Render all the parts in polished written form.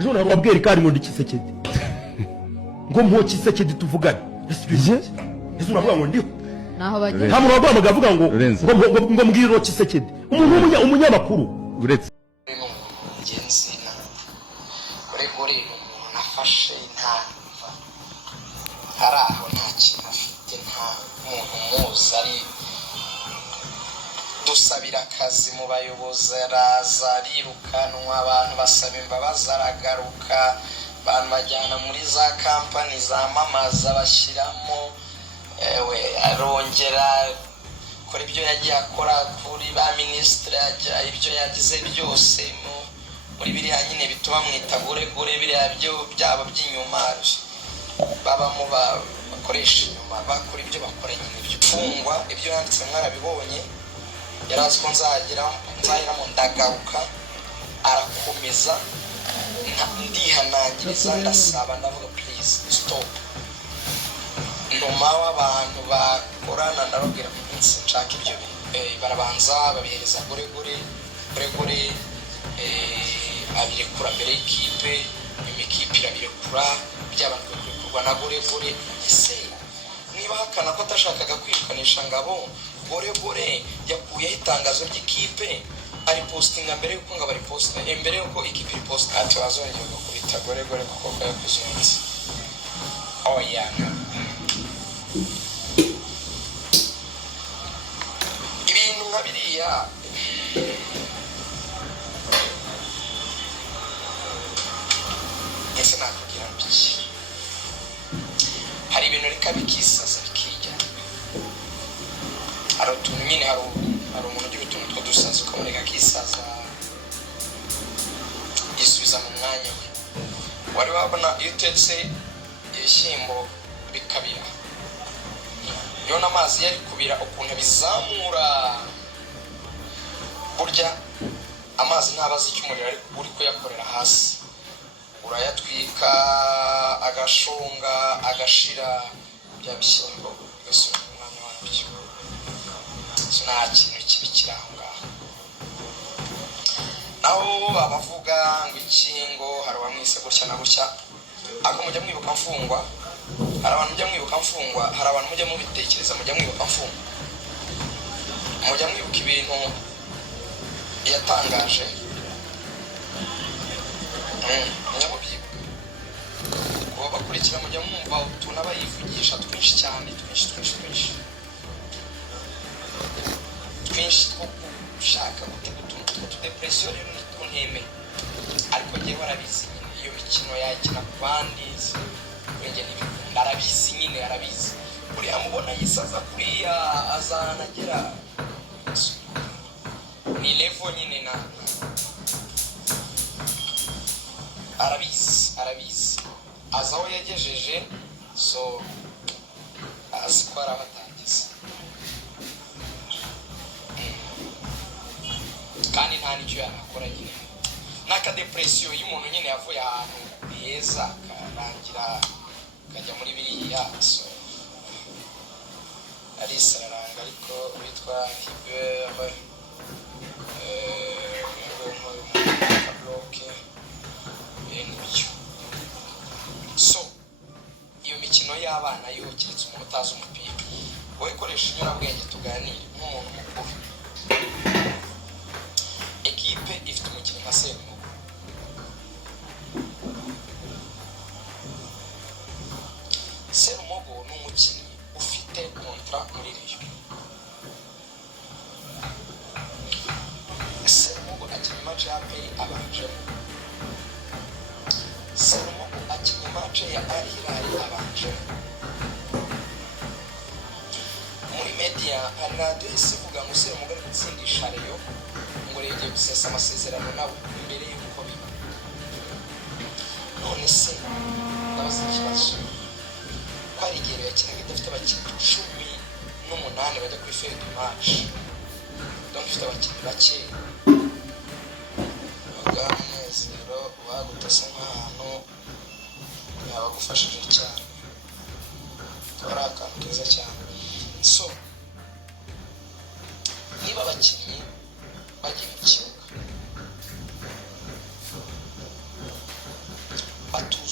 ejo nari wabwira kandi ngo ndikisekedi ngo mpo kisekedi tuvugane ese uravuga ngo ndiho naho bagiye nta muntu wagombaga avuga ngo mbwiriro kisekedi umuntu umunyamakuru uretse ngenzi na gore umuntu nafashe nta haraho nta kintu afite nta muntu muzi ari dusabira akazi mu bayobozi araza arirukanwa abantu basaba imbabazi aragaruka abantu bajyana muri za kampani zamamaza bashyiramo arongera kora ibyo yagiye akora kuri ba minisitiri ibyo yagize byose muri biriya nyine bituma mwita gore biriya byo byaba by'inyuma babamo bakoresha inyuma bakora ibyo bakora nyine by'ifungwa ibyo yanditse mwarabibonye yarazi ko nzahiramo ndagaruka arakomeza ndihanangiriza ndasaba ndavuga please stop ndoma w'abantu bakorana ndababwira iminsi nshaka ibyo barabanza babihereza gore abirekura mbere y'ikipe imikipe irabirekura by'abantu birekurwa na gore ese niba hakana ko atashakaga kwirukanisha ngabo gore yakuyeho itangazo ry'ikipe ari postinga mbere yuko ngabo ari postinga mbere yuko ikipe iri postinga ati wazongera gukubita gore kuko yakuzunze ibintu nka biriya ese nakubwira mbiki hari ibintu reka bikisaza bikijya hari utuntu nyine hari umuntu ugira utuntu two dusaza ukamureka akisaza yisubiza mu mwanya we wari wabona iyo utetse ibishyimbo bikabira iyo n'amazi yari kubira ukuntu bizamura burya amazi ntabazi icyo umuriro uri kuyakorera hasi urayatwika agashonga agashira bya bishyimbo bigasubira mu mwanya wabyo nta kintu kibi kiri aho ngaho naho abavuga ngo ikingo hari uwamwise gutya na gutya ariko mujya mwibuka mfungwa hari abantu mujya mwibuka mfungwa hari abantu mujya mubitekereza mujya mwibuka mfungwa mujya mwibuka ibintu yatangaje munyamubyibuka kuba bakurikira mujya mwumva utuntu aba yivugisha twinshi cyane twinshi two gushaka gutega utuntu tw'utudepresiyo rero ntitunteme ariko njyewe warabizi nyine iyo mikino yakina ku bandi wenge n'ibikunda arabizi nyine arabizi buriya mubona yisaza kuriya azanagera ni level nyine na arabizi aza aho yagejeje so azi ko arabatangiza kandi nta n'icyo yakora nyine n'akadepresiyo y'umuntu nyine yavuye ahantu heza akarangira akajya muri biriya so arisararanga ariko witwa Hubert kabloke n'ibyo so iyo mikino y'abana yo keretse umuntu utazi umupira wowe koresha inyurabwenge tuganire nk'umuntu mukuru ekipe ifite umukino nka Semugo Semugo ni umukinnyi ufite kontra muri Rayon Semugo akinnye match ya APR abanjemo Semugo akinnye match ya Al Hilal abanjemo muri media hari radio isivuga ngo Semugo ari gutsindisha Rayon ngo yagiye gusesa amasezerano nawe imbere y'uko biba none se nabaze ikibazo ko ari igihe yakinaga idafite abakinnyi 18 bajya kuri field match donc ifite abakinnyi bake baganezero bagutase nk'ahantu yabagufashije cyane ari akantu keza cyane so niba abakinnyi bagiye mu kibuga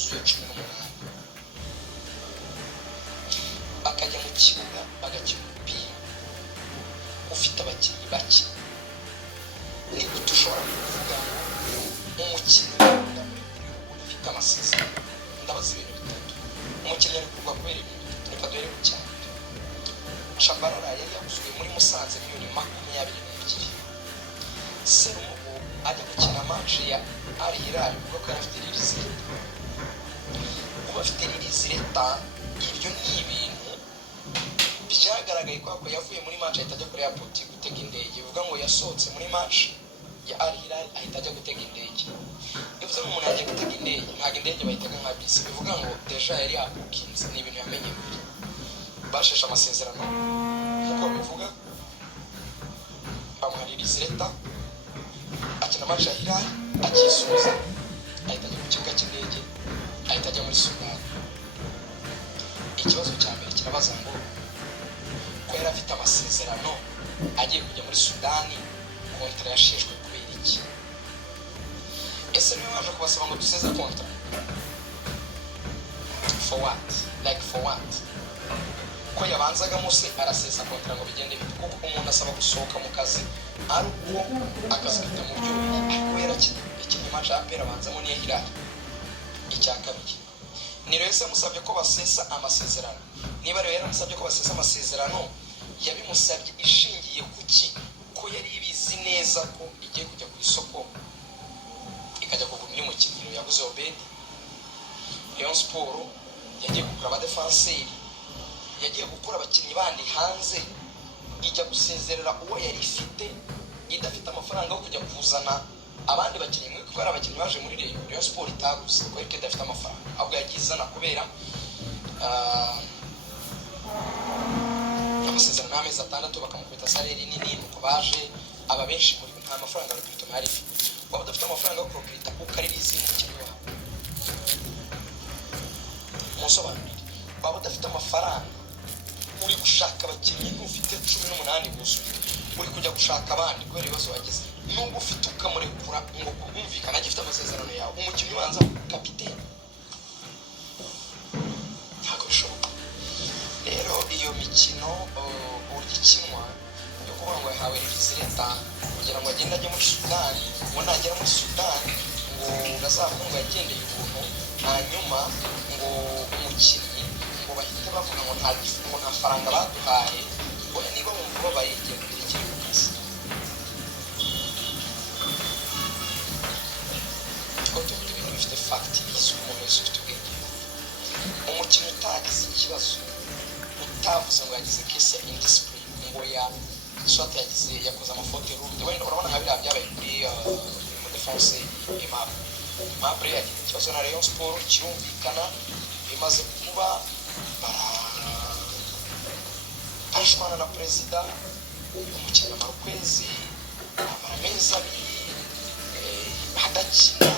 buzuye 18 bakajya mu kibuga bagakina umupira ufite abakinnyi bake. Ni gute ushobora kuvuga ngo umukinnyi ufite amasezerano? Ndabaza ibintu bitatu. Umukinnyi ari kugwa kubera ibintu bitatu. Reka duhere ku cyane. Shabalala yari yaguzwe muri Musanze miliyoni 22. Serumo ajya gukina match ya Al Hilal kuko yari afite Lizireta. Kuba afite Lizireta, ibyo ni ibintu byagaragaye ko yavuye muri match ahita ajya kuri airport gutega indege. Bivuga ngo yasohotse muri match ya Al Hilal ahita ajya gutega indege. Bivuze ngo umuntu yagiye gutega indege, ntabwo indege bayitega nka bisi. Bivuga ngo deja yari yakukinze, ni ibintu yamenye mbere. Basheshe amasezerano kuko bivuga bamuha Lizireta akina match ya Hilal akisuza ahita ajya ku kibuga cy'indege ahita ajya muri Sudan. Ikibazo cya mbere kirabaza ngo ko yari afite amasezerano agiye kujya muri Sudani, kontra yasheshwe kubera iki? Ese niwe waje kubasaba ngo duseze kontra? For what? Like for what? Ko yabanzaga mose arasesa kontra ngo bigende bite? Kuko umuntu asaba gusohoka mu kazi ari uwo akazi gita mu buryo ariko yarakina ikintu match ya pera banzamo niye Hilal. Icya kabiri ni rero yamusabye ko basesa amasezerano. Niba rero yaramusabye ko basesa amasezerano, yabimusabye ishingiye kuki? Ko yari ibizi neza ko igiye kujya ku isoko ikajya kugura undi mukinnyi yaguze Obedi. Rayon Sport yagiye kugura abadefenseri, yagiye gukura abakinnyi bandi hanze, ijya gusezerera uwo yari ifite idafite amafaranga yo kujya kuzana abandi bakinnyi. Mwe kuko ari abakinnyi baje muri Rayon Sport itaguze ko yari idafite amafaranga, ahubwo yagizana kubera amasezerano y'amezi 6 bakamukubita salary nini. Nuko baje aba benshi muri nta mafaranga yo kwituma hari waba udafite amafaranga yo kurokrita ukaririza umukinnyi wawe. Musobanurire, waba udafite amafaranga uri gushaka abakinnyi ufite 18 buzuye, uri kujya gushaka abandi kubera ibibazo wagize, nubwo ufite ukamurekura ngo kumvikana agifite amasezerano yawe, umukinnyi ubanza kapiteni. Ntabwo bishoboka. Rero iyo mikino burya ikinwa yo kuvuga ngo yahawe Lizireta kugira ngo agende ajye muri Sudani, ngo nagera muri Sudani ngo gazafunga yagendeye ubuntu, hanyuma ngo umukinnyi ngo bahite bavuga ngo nta faranga baduhaye, ngo niba bumva babaye igihe kiri ku kazi. Ko tuvuga ibintu bifite fact bizwi, umuntu wese ufite ubwenge. Umukinnyi utagize ikibazo, utavuze ngo yagize case ya indiscipline, ngo swati yakoze amafoto y'urundi, wenda urabona nka biriya byabaye kuri mu defense Aimable yagize ikibazo na Rayon Sport, kirumvikana bimaze kuba barashwana na perezida, umukinnyi amara ukwezi, amara amezi 2 hadakina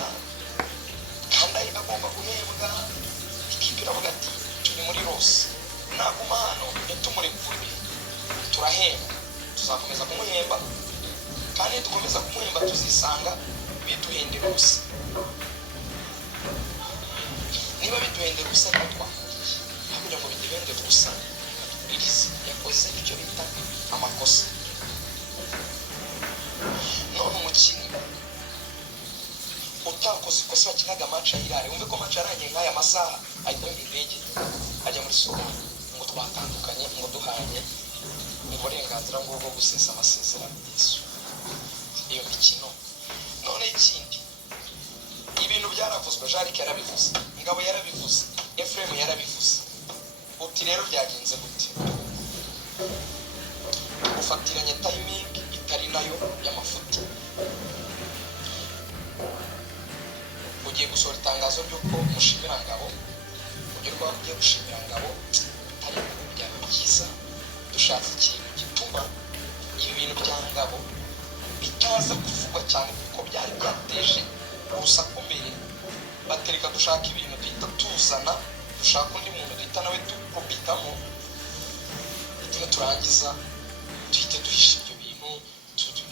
kandi agomba guhembwa. Ikipe iravuga ati turi muri Rose, naguma hano ntitumurekure, turahemba, tuzakomeza kumuhemba kandi dukomeza kumuhemba tuzisanga biduhendera ubusa. Niba biduhendera ubusa natwa kugira ngo biduhendere ubusa, Lizzy yakoze icyo bita amakosa. None umukinnyi utakoze ikosa bakinaga match ya Hilal, wumve ko match yarangiye nk'aya masaha ahita indege ajya muri Sudan, ngo twatandukanye, ngo duhanye uburenganzira bwo gusesa amasezerano y'Yesu. Iyo mikino none ikindi ibintu byaravuzwe, Jarike yarabivuze, Ngabo yarabivuze, Ephraim yarabivuze. Uti rero byagenze gute? Ufatiranye timing itari nayo y'amafuti. Ugiye gusohora itangazo ry'uko mushimira Ngabo, ugiye gushimira Ngabo, ari byaba byiza dushatse ikintu gituma ibi bintu bya Ngabo bitaza kuvugwa cyane kuko byari byateje urusaku mbere. Batereka dushaka ibintu duhita tuzana, dushaka undi muntu duhita nawe dukubitamo, turangiza duhite duhisha ibyo bintu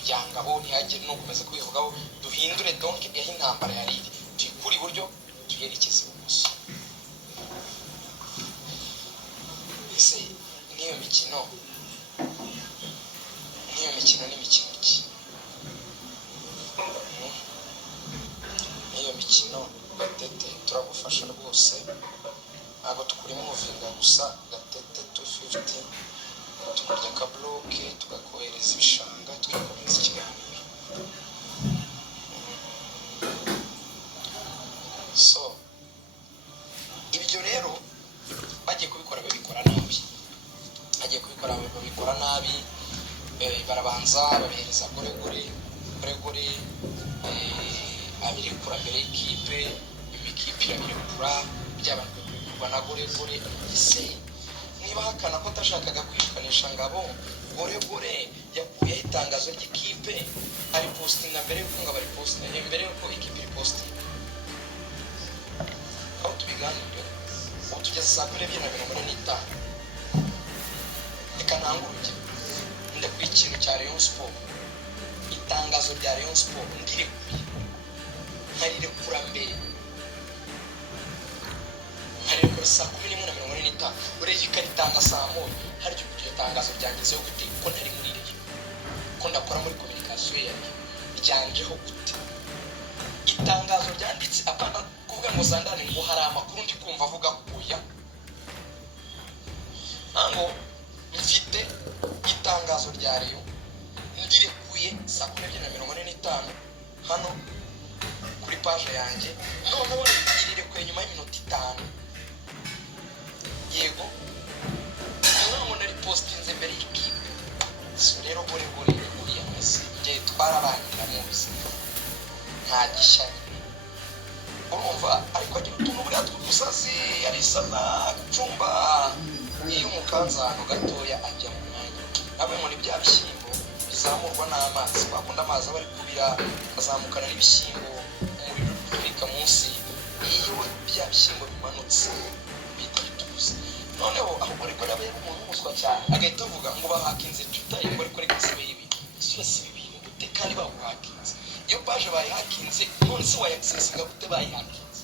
bya Ngabo ntihagire no gukomeza kubivugaho, duhindure donc yaho intambara yari iri, tuyikure iburyo tuyerekeze ibumoso. mikino nk'iyo mikino n'imikino ki n'iyo mikino Gatete turagufasha rwose ntabwo tukurimo umuvinga gusa Gatete 250 tukurya akabloke tugakohereza ibishanga tugakomeza ikiganiro so ibyo rero bagiye kubikora nabi barabanza babihereza gore abirekura mbere y'ikipe imikipe irabirekura by'abantu bikurwa na gore ise niba hakana ko atashakaga kwirukanisha ngabo gore yakuyeho itangazo ry'ikipe ari postinga mbere y'uko ngo bari postinga mbere y'uko ikipe iri postinga aho tubiganire ubu tugeze saa 2:45 reka ntanguruke nde ku ikintu cya Rayon Sport itangazo rya Rayon Sport ndirekuye nkarirekura mbere nkarirekura saa 1:45 urege ikaritanga saa 1 haryo iryo tangazo ryangezeho gute ko ntari muri ryo ko ndakora muri communication yayo ryangeho gute itangazo ryanditse apana kuvuga ngo Sandane ngo hari amakuru ndi kumva avuga kuya ngo mfite itangazo rya Rayon ndirekuye saa 2:45 hano kuri page yanjye noneho ndirekuye nyuma y'iminota 5 yego noneho nari postinze mbere y'ikipe so rero gore uriya mesi ngiye twarabangira mu buzima nta gishya urumva ariko agira utuntu buriya tw'udusazi arisaza gucumba iyo umukanzano gatoya ajya mu mwanya nawe muri bya bishyimbo bizamurwa n'amazi bakunda amazi aba ari kubira azamukana n'ibishyimbo umuriro utwika munsi iyo bya bishyimbo bimanutse bita bitubuze noneho aho gore abaye umuntu umuswa cyane agahita avuga ngo bahakinze Twitter ngo ariko reka sibe ibi icyo si ibintu gute kandi baguhakinze iyo page bayihakinze none se wayaccessinga gute bayihakinze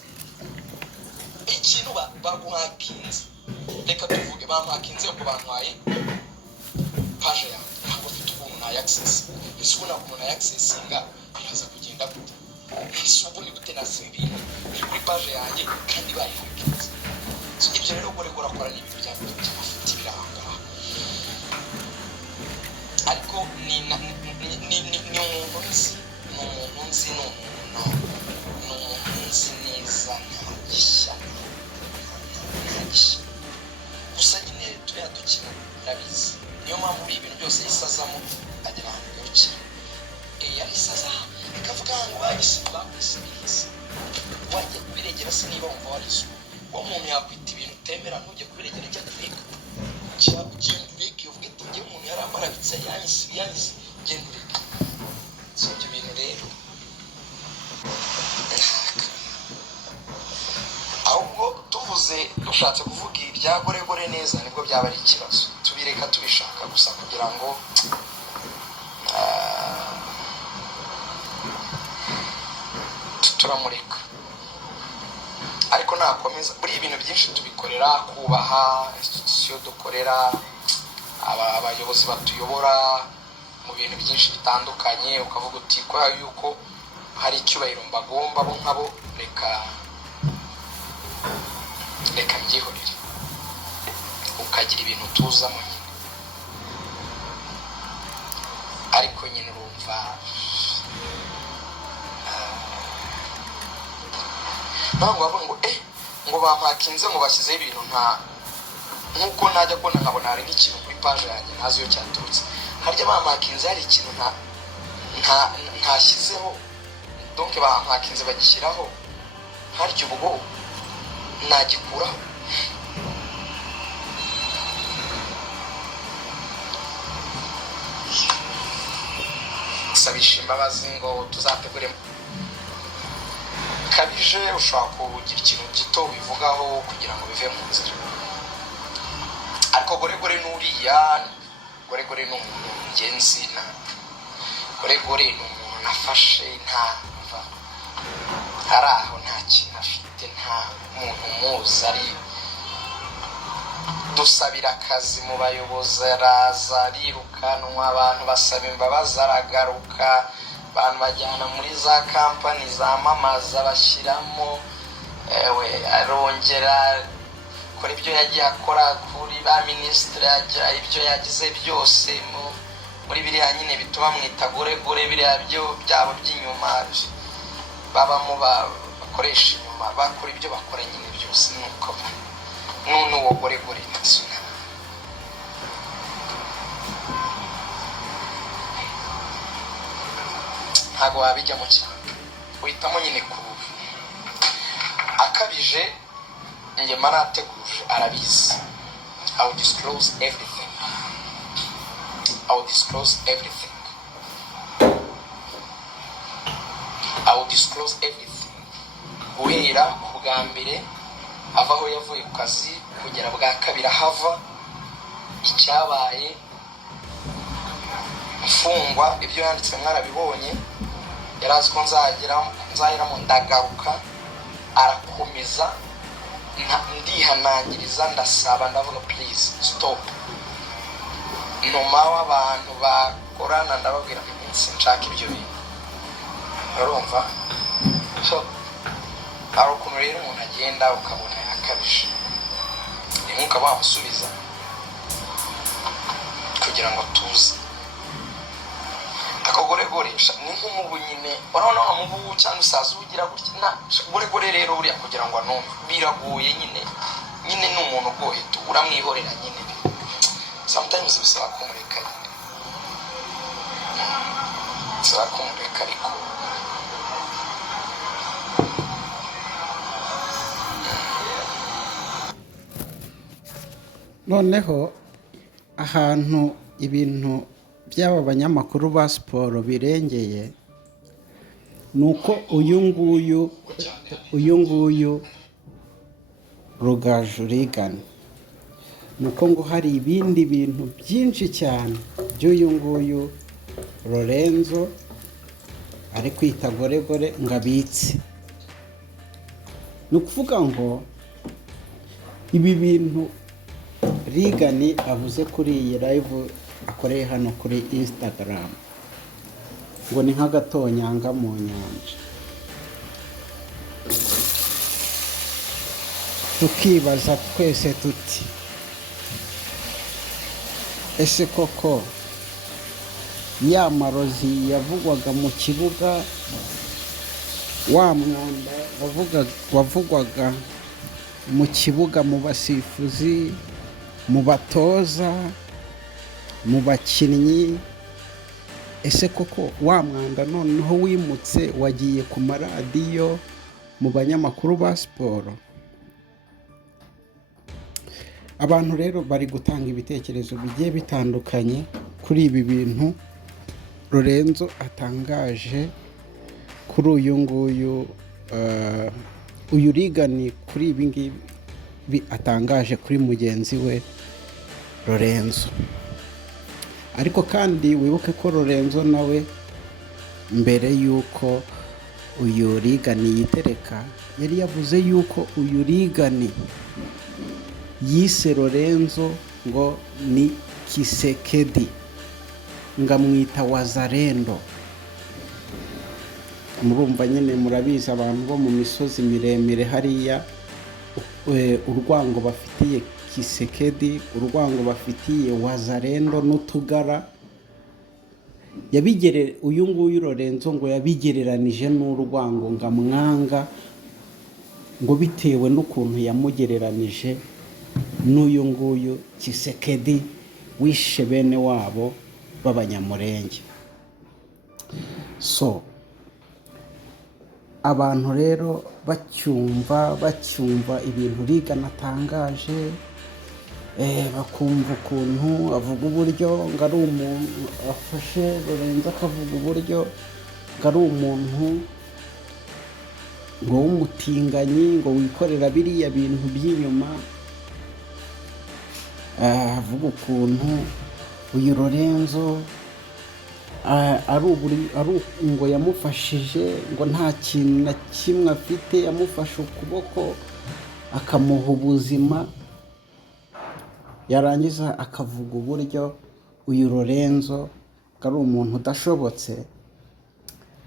ikintu baguhakinze reka tuvuge bamuhakinze uko bantwaye page yawe ntabwo ufite ukuntu na access ese ubona ukuntu na accessinga biraza kugenda gute ese ubona gute nasiba ibintu biri kuri page yanjye kandi bayihakinze ibyo rero gore akora n'ibintu by'amafuti biranga ariko ni umuntu nzi neza nta gishya gusa nyine turiya dukina ndabizi niyo mpamvu muri ibintu byose yisazamo agira ahantu garukira yarisaza ikavuga ngo bagisibiriza wajya kubiregera se niba wumva warizo uwo muntu yakwita ibintu utemera ntujye kubiregera ijya kureka ugenda ureke uvuge ati njye umuntu yari amarabitse yanyise genda ureke si ibyo bintu rero ahubwo tuvuze dushatse kuvuga ibya gore neza nibwo byaba ari ikibazo tubireka tubishaka gusa kugira ngo turamureka ariko nakomeza buri ibintu byinshi tubikorera kubaha institution dukorera abayobozi batuyobora mu bintu byinshi bitandukanye ukavuga uti ko yuko hari icyubahiro mbagomba bo nkabo reka mbyihorere ukagira ibintu tuzamo nyine ariko nyine urumva ntabwo bavuga ngo bampakinze ngo bashyizeho ibintu nk'uko najya kubona nkabona hari nk'ikintu kuri page yanjye ntazi iyo cyaturutse harya bampakinze hari ikintu ntashyizeho donc bampakinze bagishyiraho harya ubwo nagikuraho gusabisha imbabazi ngo tuzategure kabije ushobora kugira ikintu gito bivugaho kugira ngo bive mu nzira ariko gore n'uriya gore ni umuntu ngenzi na gore ni umuntu nafashe ntamva hari aho nta kintu afite nta muntu muzi ari dusabira akazi mu bayobozi, araza arirukanwa, abantu basaba imbabazi aragaruka, abantu bajyana muri za kampani zamamaza bashyiramo, arongera akora ibyo yagiye akora kuri ba minisitiri, agira ibyo yagize byose muri biriya nyine bituma mwita gore biriya byo byabo by'inyuma babamo bakoresha inyuma, bakora ibyo bakora nyine byose, nuko n'uwo gore nasuna ntabwo wabijyamo cyane, uhitamo nyine kurubi akabije. Njye marateguje arabizi. I will disclose everything. I will disclose everything. I will disclose everything. Guhera ku bwa mbere ava aho yavuye ku kazi kugera bwa kabiri hava icyabaye, mfungwa, ibyo yanditse mwarabibonye, yarazi ko nzahiramo ndagaruka, arakomeza, ndihanangiriza, ndasaba, ndavuga please stop. Numa w'abantu bakorana ndababwira sinshaka ibyo bintu, urumva? So hari ukuntu rero umuntu agenda ukabona yakabije, rimwe ukaba wamusubiza kugira ngo tuze. Akagoregoresha ni nk'umubu nyine, urabona wa mubu cyangwa isazi ugira gutya, goregore rero buriya kugira ngo anumve biragoye nyine ni umuntu ugoye, uramwihorera nyine, sometimes bisaba kumureka nyine, bisaba kumureka ariko noneho ahantu ibintu by'aba banyamakuru ba siporo birengeye ni uko uyu nguyu Rugaju Regan, ni uko ngo hari ibindi bintu byinshi cyane by'uyu nguyu Lorenzo ari kwita goregore ngo abitse. Ni ukuvuga ngo ibi bintu Regan avuze kuri iyi live akoreye hano kuri Instagram ngo ni nk'agatonyanga mu nyanja. Tukibaza twese tuti ese koko ya marozi yavugwaga mu kibuga, wa mwanda wavugwaga mu kibuga, mu basifuzi, mu batoza, mu bakinnyi, ese koko wa mwanda noneho wimutse wagiye ku maradiyo, mu banyamakuru ba siporo? Abantu rero bari gutanga ibitekerezo bigiye bitandukanye kuri ibi bintu Lorenzo atangaje kuri uyu nguyu uyu Regan, kuri ibi ngibi atangaje kuri mugenzi we Lorenzo. Ariko kandi wibuke ko Lorenzo nawe mbere yuko uyu Regan yitereka yari yavuze yuko uyu Regan yise Lorenzo ngo ni Kisekedi, ngamwita Wazalendo. Murumva nyine, murabizi abantu bo mu misozi miremire hariya urwango bafitiye Kisekedi, urwango bafitiye Wazalendo n'utugara. Uyu nguyu Lorenzo ngo yabigereranije n'urwango ngamwanga, ngo bitewe n'ukuntu yamugereranije n'uyu nguyu Kisekedi wishe bene wabo b'abanyamurenge. So abantu rero bacyumva ibintu Regan atangaje, bakumva ukuntu avuga uburyo ngo ari umuntu afashe Lorenzo, akavuga uburyo ngo ari umuntu ngo w'umutinganyi, ngo wikorera biriya bintu by'inyuma. Avuga ukuntu uyu Lorenzo ngo yamufashije, ngo nta kintu na kimwe afite, yamufashe ukuboko akamuha ubuzima. yarangiza akavuga uburyo uyu Lorenzo ari umuntu udashobotse.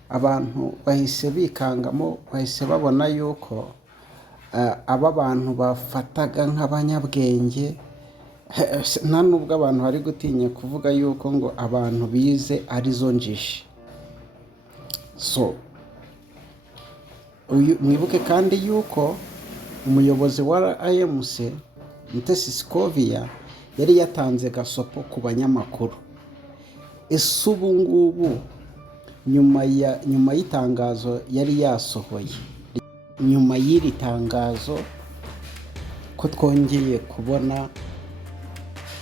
Abantu bahise bikangamo, bahise babona yuko aba bantu bafataga nk'abanyabwenge. Nta nubwo abantu bari gutinya kuvuga yuko ngo abantu bize arizo njiji. So mwibuke kandi yuko umuyobozi wa IMC Mutesi Scovia yari yatanze gasopo ku banyamakuru. Ese ubu ngubu nyuma y'itangazo yari yasohoye, nyuma y'iri tangazo ko twongeye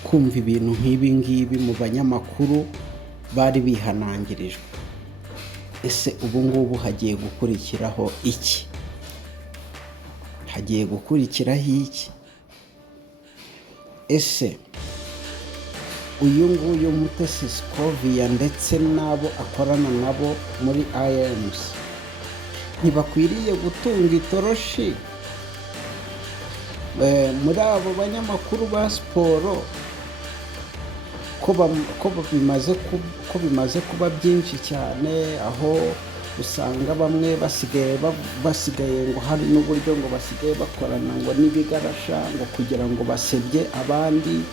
kumva ibintu nk'ibi ngibi mu banyamakuru bari bihanangirijwe, ese ubu ngubu hagiye gukurikiraho iki? Hagiye gukurikiraho iki? Ese uyu nguyu Mutesi Scovia ndetse n'abo akorana nabo muri IMC ntibakwiriye gutunga itoroshi muri abo banyamakuru ba siporo ko bimaze kuba byinshi cyane, aho usanga bamwe basigaye ngo hari n'uburyo ngo basigaye bakorana ngo n'ibigarasha ngo kugira ngo basebye abandi.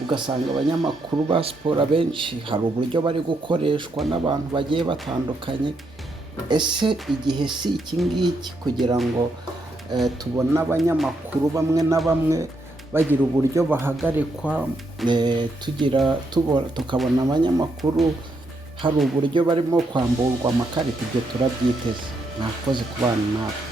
Ugasanga abanyamakuru ba siporo benshi hari uburyo bari gukoreshwa n'abantu bagiye batandukanye. Ese igihe si iki ngiki kugira ngo tubone abanyamakuru bamwe na bamwe bagira uburyo bahagarikwa, tukabona abanyamakuru hari uburyo barimo kwamburwa amakarita? Ibyo turabyiteze. Mwakoze kubana natwe.